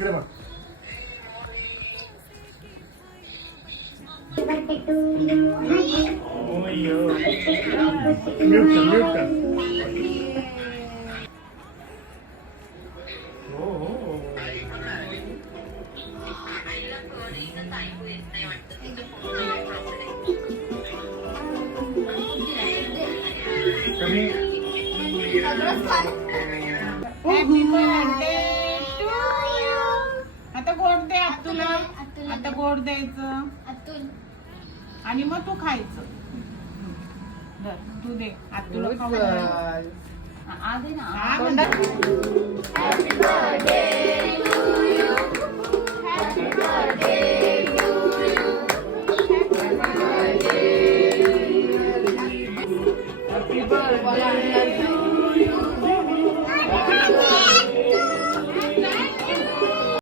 इकडे बघ. म्यूट कर, म्यूट कर. हो हो. कमी. Happy birthday to you. आता गोड दे तुला. आता गोड द्यायचं आणि मग तू खायचं. धर, तू दे तुला खाऊ घाल. हा, दे ना. Happy birthday to you.